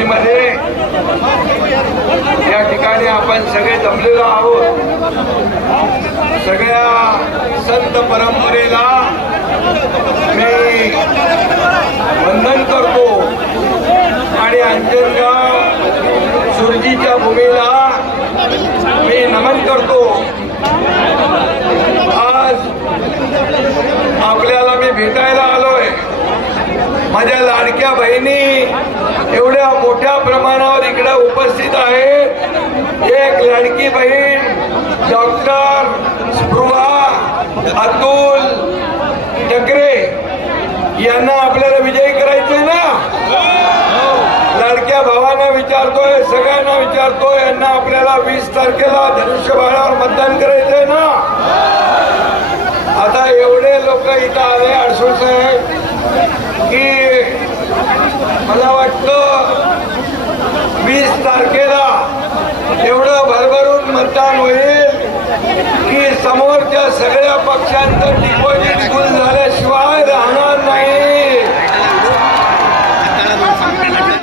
भूमीमध्ये या ठिकाणी आपण सगळे जमलेलो आहोत. सगळ्या संत परंपरेला मी वंदन करतो आणि अंजनगाव सुरजीच्या भूमीला मी नमन करतो. आज आपल्याला मी भेटायला आलोय. माझ्या लाडक्या बहिणी एवढ्या मोठ्या प्रमाणावर इकडे उपस्थित आहेत. एक लाडकी बहीण डॉक्टर स्पृहा अतुल टकरे यांना आपल्याला विजयी करायचंय ना. लाडक्या भावांना विचारतोय, सगळ्यांना विचारतोय, यांना आपल्याला 20 तारखेला धनुष्यबाणावर मतदान करायचंय ना. आता एवढे लोक इथं आले अडसूळ साहेब की मला वाटतं 20 तारखेला एवढं भरभरून मतदान होईल की समोरच्या सगळ्या पक्षांचं डिपॉझिट